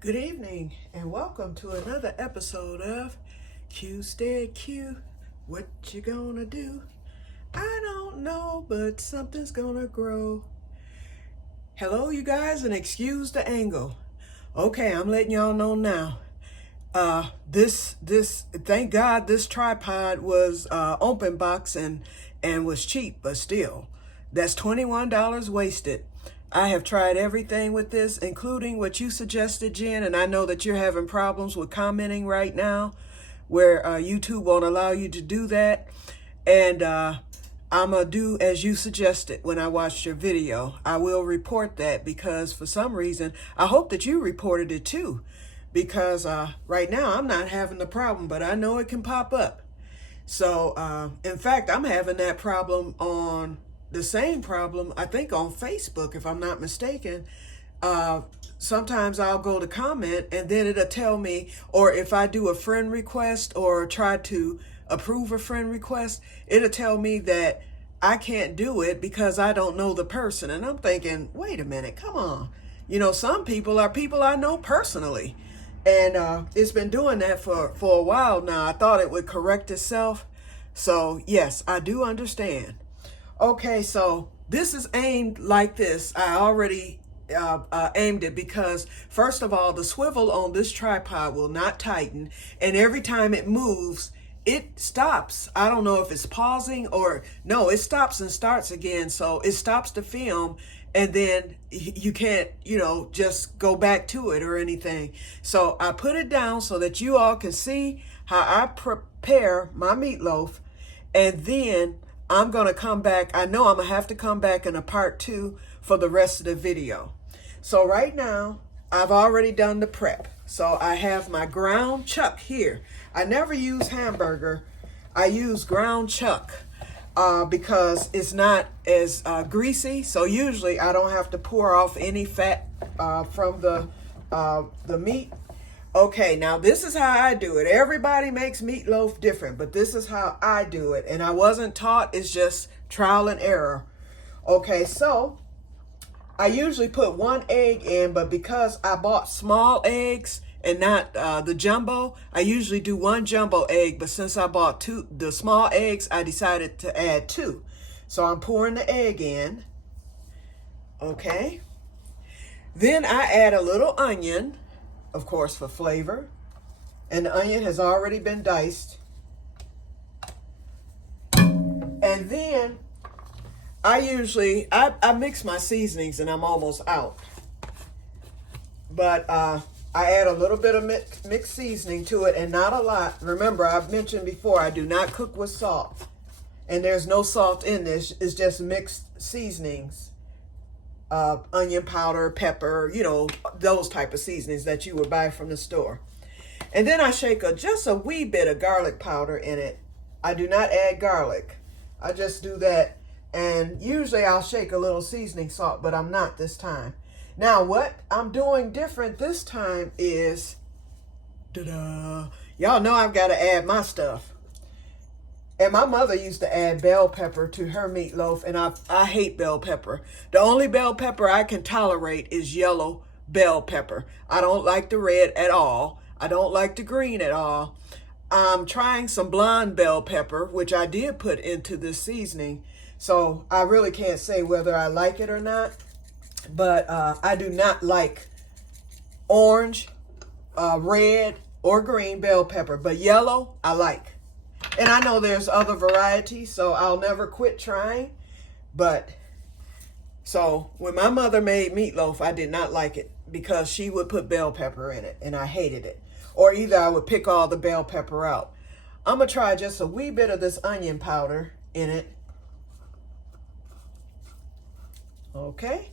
Good evening and welcome to another episode of Que-stead-Que. What you gonna do? I don't know, but something's gonna grow. Hello you guys, and excuse the angle. Okay, I'm letting y'all know now. Thank God this tripod was open box and was cheap, but still, that's $21 wasted. I have tried everything with this, including what you suggested, Jen, and I know that you're having problems with commenting right now, where YouTube won't allow you to do that. And I'm going to do as you suggested when I watched your video. I will report that because for some reason, I hope that you reported it too. Because right now I'm not having the problem, but I know it can pop up. So, in fact, I'm having that problem on the same problem, I think, on Facebook, if I'm not mistaken. Sometimes I'll go to comment and then it'll tell me, or if I do a friend request or try to approve a friend request, it'll tell me that I can't do it because I don't know the person. And I'm thinking, wait a minute, come on. You know, some people are people I know personally. And it's been doing that for a while now. I thought it would correct itself. So, yes, I do understand. Okay, so this is aimed like this. I already aimed it because, first of all, the swivel on this tripod will not tighten. And every time it moves, it stops. I don't know if it's pausing or no, it stops and starts again. So it stops the film and then you can't, just go back to it or anything. So I put it down so that you all can see how I prepare my meatloaf. And then I'm going to come back. I know I'm going to have to come back in a part 2 for the rest of the video. So right now, I've already done the prep. So I have my ground chuck here. I never use hamburger. I use ground chuck because it's not as greasy. So usually I don't have to pour off any fat from the meat. Okay, now this is how I do it. Everybody makes meatloaf different, but this is how I do it. And I wasn't taught, it's just trial and error. Okay, so I usually put 1 egg in, but because I bought small eggs and not the jumbo, I usually do 1 jumbo egg. But since I bought the small eggs, I decided to add 2. So I'm pouring the egg in. Okay. Then I add a little onion, of course, for flavor. And the onion has already been diced. And then I mix my seasonings and I'm almost out. But I add a little bit of mixed seasoning to it and not a lot. Remember, I've mentioned before, I do not cook with salt. And there's no salt in this. It's just mixed seasonings. Onion powder, pepper, those type of seasonings that you would buy from the store. And then I shake just a wee bit of garlic powder in it. I do not add garlic. I just do that. And usually I'll shake a little seasoning salt, but I'm not this time. Now what I'm doing different this time is, y'all know I've got to add my stuff. And my mother used to add bell pepper to her meatloaf, and I hate bell pepper. The only bell pepper I can tolerate is yellow bell pepper. I don't like the red at all. I don't like the green at all. I'm trying some blonde bell pepper, which I did put into this seasoning. So I really can't say whether I like it or not. But I do not like orange, red, or green bell pepper. But yellow, I like. And I know there's other varieties, so I'll never quit trying. But, so when my mother made meatloaf, I did not like it because she would put bell pepper in it, and I hated it. Or either I would pick all the bell pepper out. I'm going to try just a wee bit of this onion powder in it. Okay.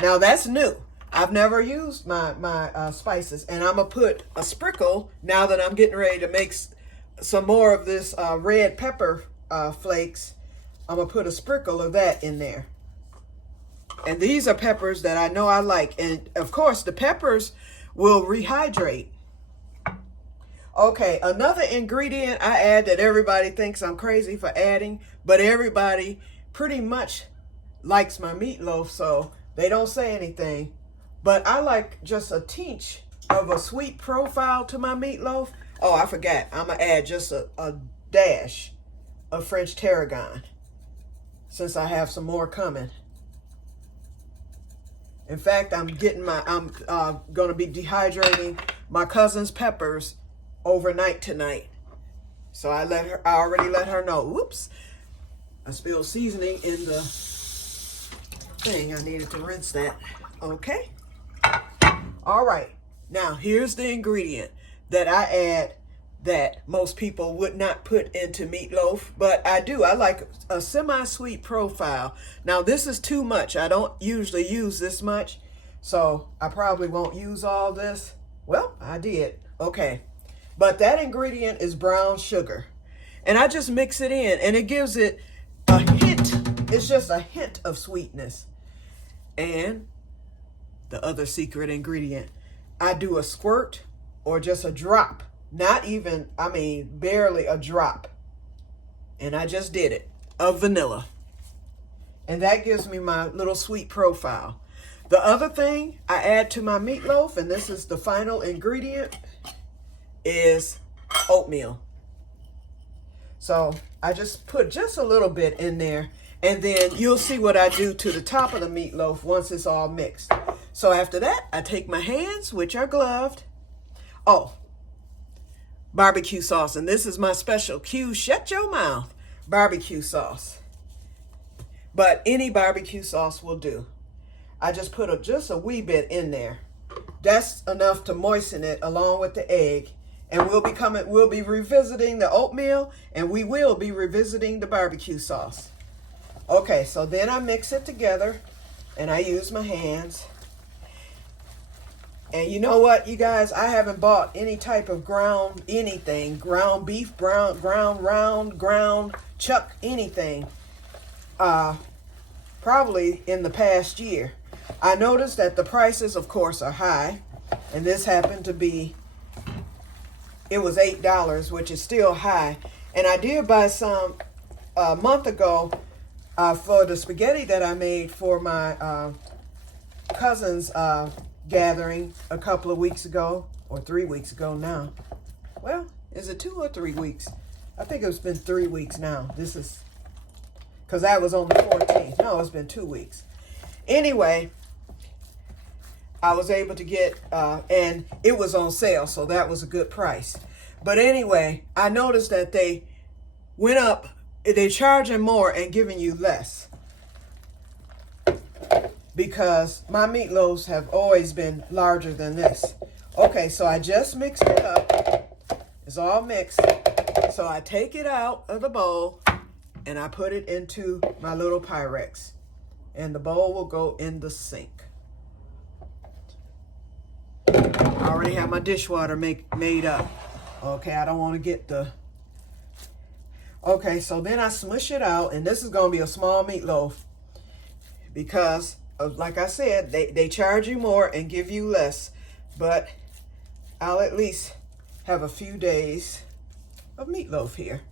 Now that's new. I've never used my spices, and I'm going to put a sprinkle now that I'm getting ready to make some more of this red pepper flakes. I'm going to put a sprinkle of that in there. And these are peppers that I know I like. And of course, the peppers will rehydrate. Okay, another ingredient I add that everybody thinks I'm crazy for adding, but everybody pretty much likes my meatloaf, so they don't say anything. But I like just a tinge of a sweet profile to my meatloaf. Oh, I forgot. I'm going to add just a dash of French tarragon, since I have some more coming. In fact, I'm going to be dehydrating my cousin's peppers overnight tonight. So I already let her know. Whoops. I spilled seasoning in the thing. I needed to rinse that. Okay. All right. Now, here's the ingredient that I add that most people would not put into meatloaf, but I do. I like a semi-sweet profile. Now, this is too much. I don't usually use this much, so I probably won't use all this. Well, I did. Okay. But that ingredient is brown sugar. And I just mix it in, and it gives it a hint. It's just a hint of sweetness. And the other secret ingredient, I do a squirt or just a drop. Not even, I mean, barely a drop. And I just did it, of vanilla. And that gives me my little sweet profile. The other thing I add to my meatloaf, and this is the final ingredient, is oatmeal. So I just put just a little bit in there, and then you'll see what I do to the top of the meatloaf once it's all mixed. So after that, I take my hands, which are gloved. Oh, barbecue sauce, and this is my special Que shut your mouth barbecue sauce. But any barbecue sauce will do. I just put just a wee bit in there. That's enough to moisten it along with the egg. And we'll be revisiting the oatmeal, and we will be revisiting the barbecue sauce. Okay, so then I mix it together, and I use my hands. And you know what, you guys? I haven't bought any type of ground beef, ground round, ground chuck, anything, probably in the past year. I noticed that the prices, of course, are high, and this happened to be, it was $8, which is still high. And I did buy some a month ago for the spaghetti that I made for my cousin's gathering a couple of weeks ago, or 3 weeks ago now. Well, is it 2 or 3 weeks? I think it's been 3 weeks now. This is, because that was on the 14th. No, it's been 2 weeks. Anyway, I was able to get, and it was on sale, so that was a good price. But anyway, I noticed that they went up, they're charging more and giving you less. Because my meatloaves have always been larger than this. Okay, so I just mixed it up. It's all mixed. So I take it out of the bowl and I put it into my little Pyrex. And the bowl will go in the sink. I already have my dishwater made up. Okay, I don't want to get the... Okay, so then I smush it out, and this is going to be a small meatloaf because, like I said, they charge you more and give you less, but I'll at least have a few days of meatloaf here.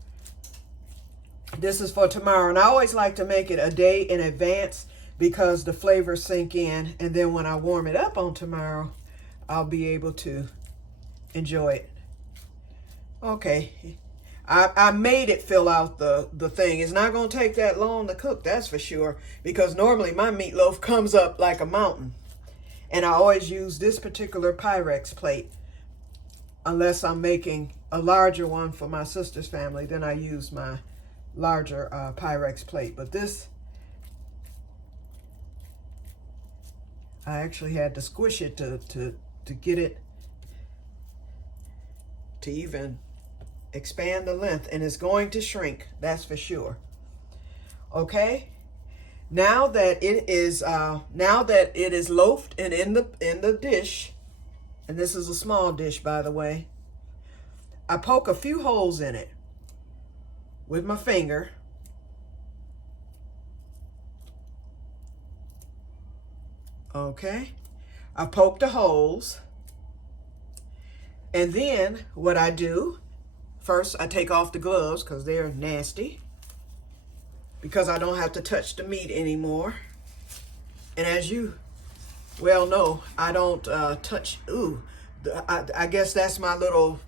This is for tomorrow, and I always like to make it a day in advance because the flavors sink in, and then when I warm it up on tomorrow, I'll be able to enjoy it. Okay, I made it fill out the thing. It's not going to take that long to cook, that's for sure, because normally my meatloaf comes up like a mountain. And I always use this particular Pyrex plate. Unless I'm making a larger one for my sister's family, then I use my larger Pyrex plate. But this, I actually had to squish it to get it to even expand the length, and it's going to shrink, that's for sure. Okay, now that it is loafed and in the dish, and this is a small dish, by the way, I poke a few holes in it with my finger. Okay, I poke the holes, and then what I do, first I take off the gloves because they're nasty, because I don't have to touch the meat anymore. And as you well know, I don't touch I guess that's my little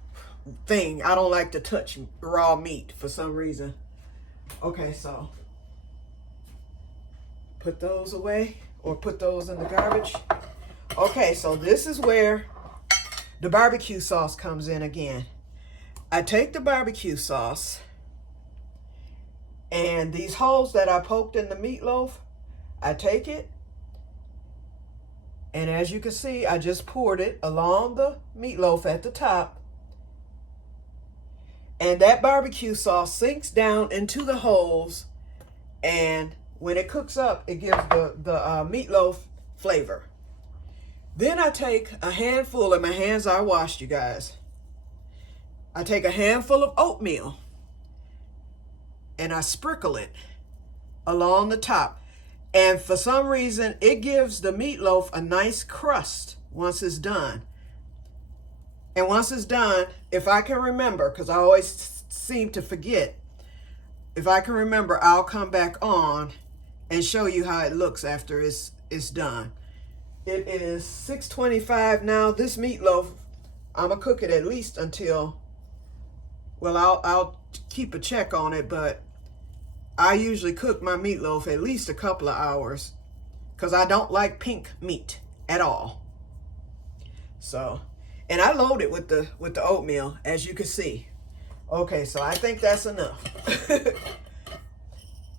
thing. I don't like to touch raw meat for some reason. Okay, so put those away or put those in the garbage. Okay, so this is where the barbecue sauce comes in again. I take the barbecue sauce and these holes that I poked in the meatloaf, I take it, and as you can see, I just poured it along the meatloaf at the top. And that barbecue sauce sinks down into the holes, and when it cooks up, it gives the meatloaf flavor. Then I take a handful, and my hands are washed, you guys. I take a handful of oatmeal, and I sprinkle it along the top. And for some reason, it gives the meatloaf a nice crust once it's done. And once it's done, if I can remember, because I always seem to forget, if I can remember, I'll come back on and show you how it looks after it's done. It is 6:25 now. This meatloaf, I'm going to cook it at least until, well, I'll keep a check on it, but I usually cook my meatloaf at least a couple of hours because I don't like pink meat at all. So, and I load it with the oatmeal, as you can see. Okay, so I think that's enough.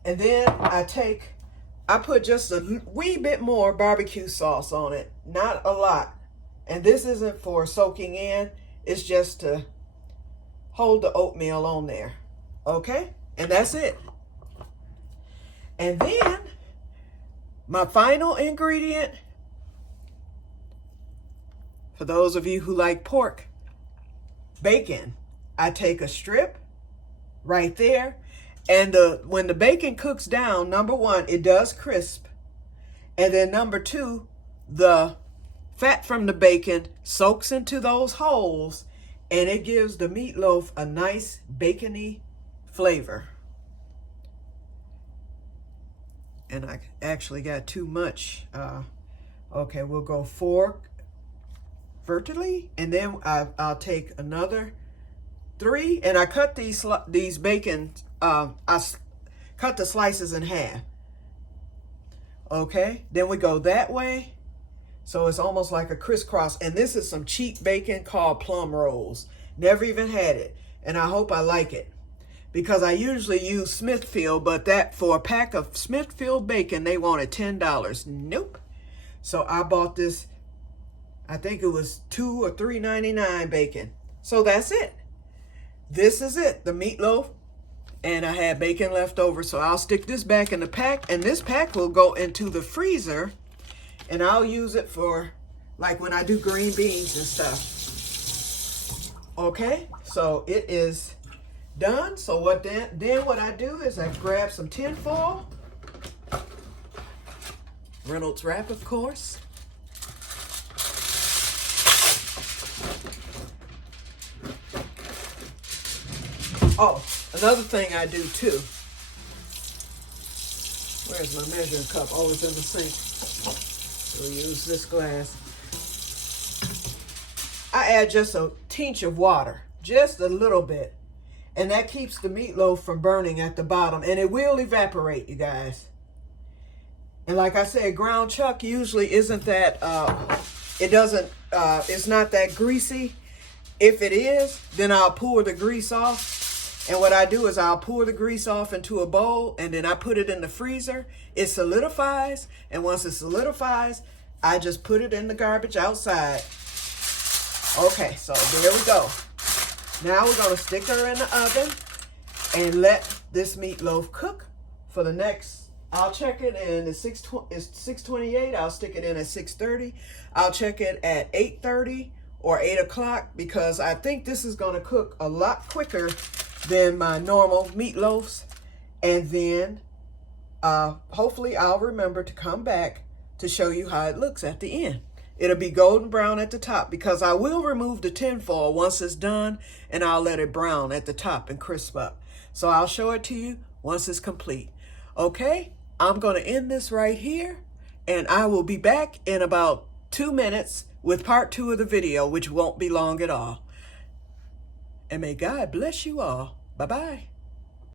And then I put just a wee bit more barbecue sauce on it, not a lot. And this isn't for soaking in, it's just to hold the oatmeal on there. Okay, and that's it. And then my final ingredient, for those of you who like pork, bacon. I take a strip right there, and when the bacon cooks down, number one, it does crisp, and then number two, the fat from the bacon soaks into those holes, and it gives the meatloaf a nice bacony flavor. And I actually got too much. Okay, we'll go 4 vertically, and then I'll take another 3, and I cut these bacon, I cut the slices in half. Okay, then we go that way, so it's almost like a crisscross, and this is some cheap bacon called plum rolls. Never even had it, and I hope I like it, because I usually use Smithfield, but that for a pack of Smithfield bacon, they wanted $10. Nope. So I bought this, I think it was $2 or $3.99 bacon. So that's it. This is it, the meatloaf, and I had bacon left over, so I'll stick this back in the pack, and this pack will go into the freezer, and I'll use it for, like, when I do green beans and stuff. Okay, so it is done. So what I do is I grab some tin foil, Reynolds wrap, of course. Oh, another thing I do too. Where's my measuring cup? Oh, it's in the sink. We'll use this glass. I add just a tinge of water, just a little bit. And that keeps the meatloaf from burning at the bottom. And it will evaporate, you guys. And like I said, ground chuck usually isn't that, it's not that greasy. If it is, then I'll pour the grease off. And what I do is I'll pour the grease off into a bowl, and then I put it in the freezer. It solidifies. And once it solidifies, I just put it in the garbage outside. Okay, so there we go. Now we're going to stick her in the oven and let this meatloaf cook for the next, I'll check it in at 6:28. I'll stick it in at 6:30. I'll check it at 8:30 or 8 o'clock because I think this is going to cook a lot quicker than my normal meatloafs. And then hopefully I'll remember to come back to show you how it looks at the end. It'll be golden brown at the top because I will remove the tin foil once it's done, and I'll let it brown at the top and crisp up. So I'll show it to you once it's complete. Okay, I'm going to end this right here, and I will be back in about 2 minutes with part 2 of the video, which won't be long at all. And may God bless you all. Bye-bye.